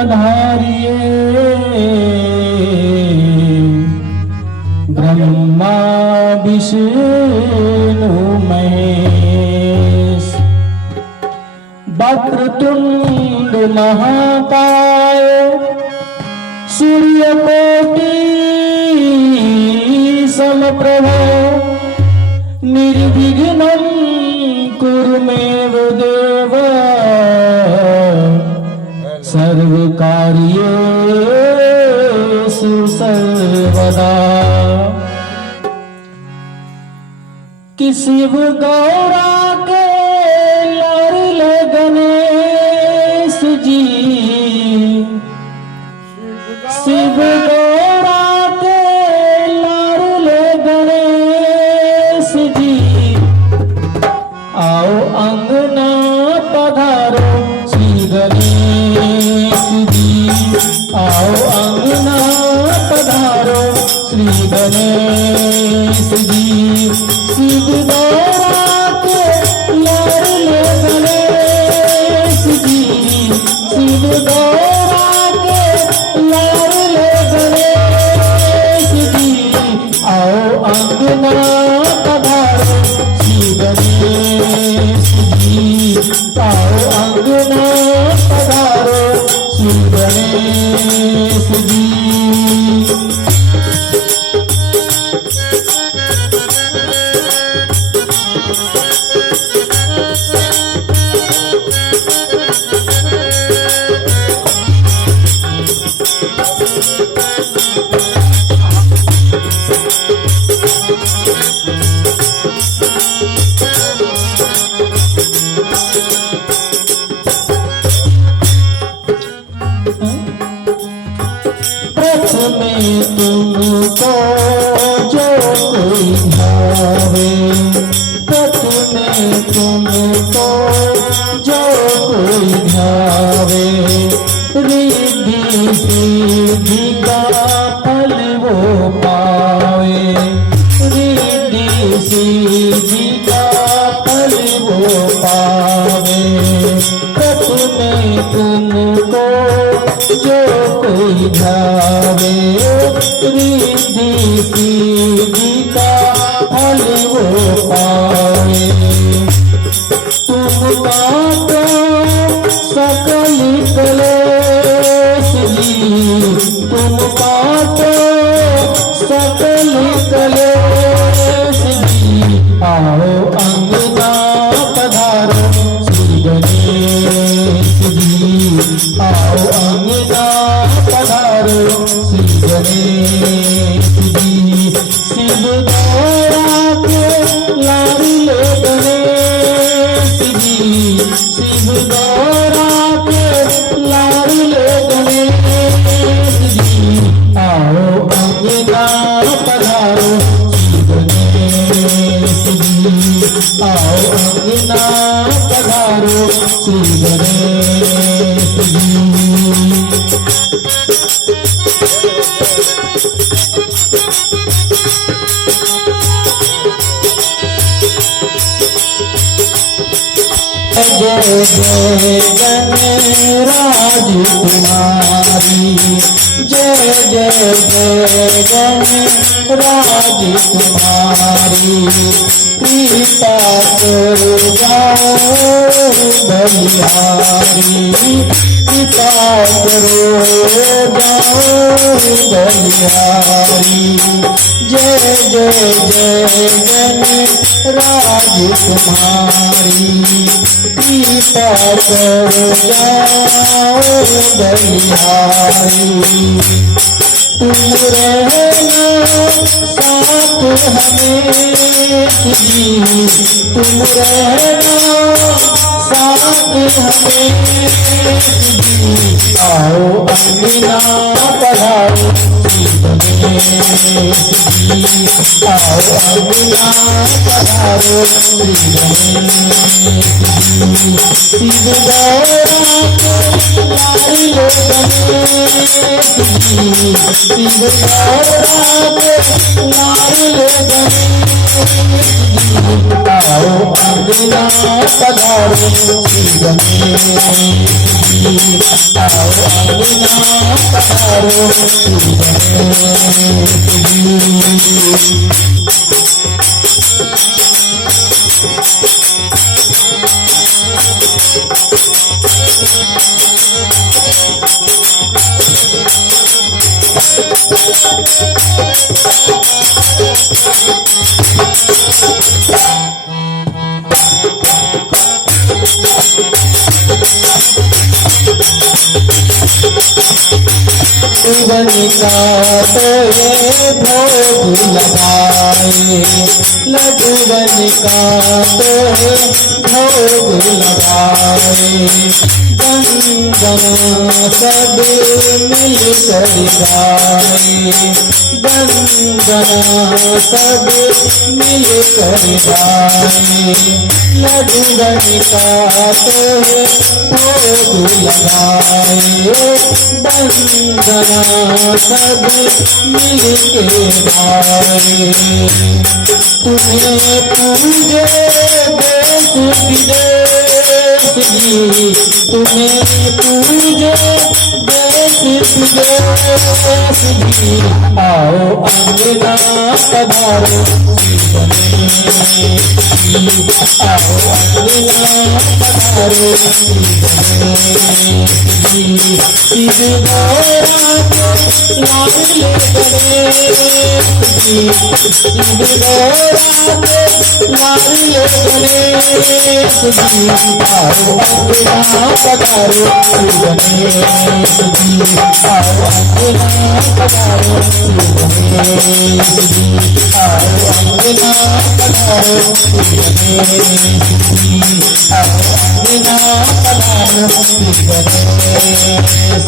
पधारिए ब्रह्मा विष्णु महेश। वक्रतुंड महाकाय सूर्यकोटि समप्रभ निर्विघ्नं कुरु मे देव सर्वकार्येषु सर्वदा। कि शिव गौरा के लाडले गणेश जी, शिव गौरा के लाडले गणेश जी, आओ अंगना पधारो श्री गणेश जी, आओ अंगना पधारो श्री गणेश जी। शिव गौरा के लाडले गणेश जी, शिव गौरा के लाडले गणेश जी, आओ अंगना पधारो श्री गणेश जी, आओ अंगना पधारो श्री गणेश जी। प्रथमे तुमको जो कोई भावे, प्रथमे तुमको जो कोई भावे, रिद्धि सिद्धि का फल वो पावे, रिद्धि सिद्धि का फल वो पावे। प्रथमे तुमको जो कोई भावे, रिद्धि सिद्धि का फल वो पावे। तुम काटो सकल कलेश जी, तुम काटो सकल कलेश जी, आओ अंगना पधारो श्री गणेश जी, आओ अंगना पधारो श्री गणेश जी। शिव गौरा के लाडले गणेश जी, शिव गौरा के लाडले गणेश जी, आओ अंगना पधारो श्री गणेश जी, आओ अंगना पधारो श्री गणेश जी। जय जय गणराज कुमारी, जय जय जय गणराज कुमारी, कृपा करो जाओ बलिहारी, कृपा करो जाओ बलिहारी। जय जय जय गणराज कुमारी, कृपा करो जाओ बलिहारी। तुम रहना साथ हमें जी, तुम रहना साथ हमें जी, आओ अंगना पधारो श्री गणेश जी, आओ अंगना पधारो श्री गणेश जी। शिव गौरा के लाडले गणेश जी, शिव गौरा के लाडले गणेश जी, आओ अंगना पधारो श्री गणेश जी, आओ अंगना पधारो श्री गणेश जी। का तोहे भोग लगाए, लड्डूवन का तोहे भोग लगाए। वंदना सब मिल कर गाए, वंदना सब मिल कर गाए। लड्डूवन का तोहे भोग लगाए, वंदना सब मिल के गाए। तुम्हें पूजे देश विदेश जी, तुम्हें पूजे देश विदेश जी। आओ अंगना पधारो श्री गणेश जी, आओ अंगना पधारो श्री गणेश जी। शिव गौरा के लाडले गणेश जी, शिव गौरा के लाडले गणेश जी। आओ अंगना पधारो श्री गणेश जी, आओ अंगना पधारो श्री गणेश जी, आओ अंगना पधारो श्री गणेश जी, आओ अंगना पधारो श्री गणेश।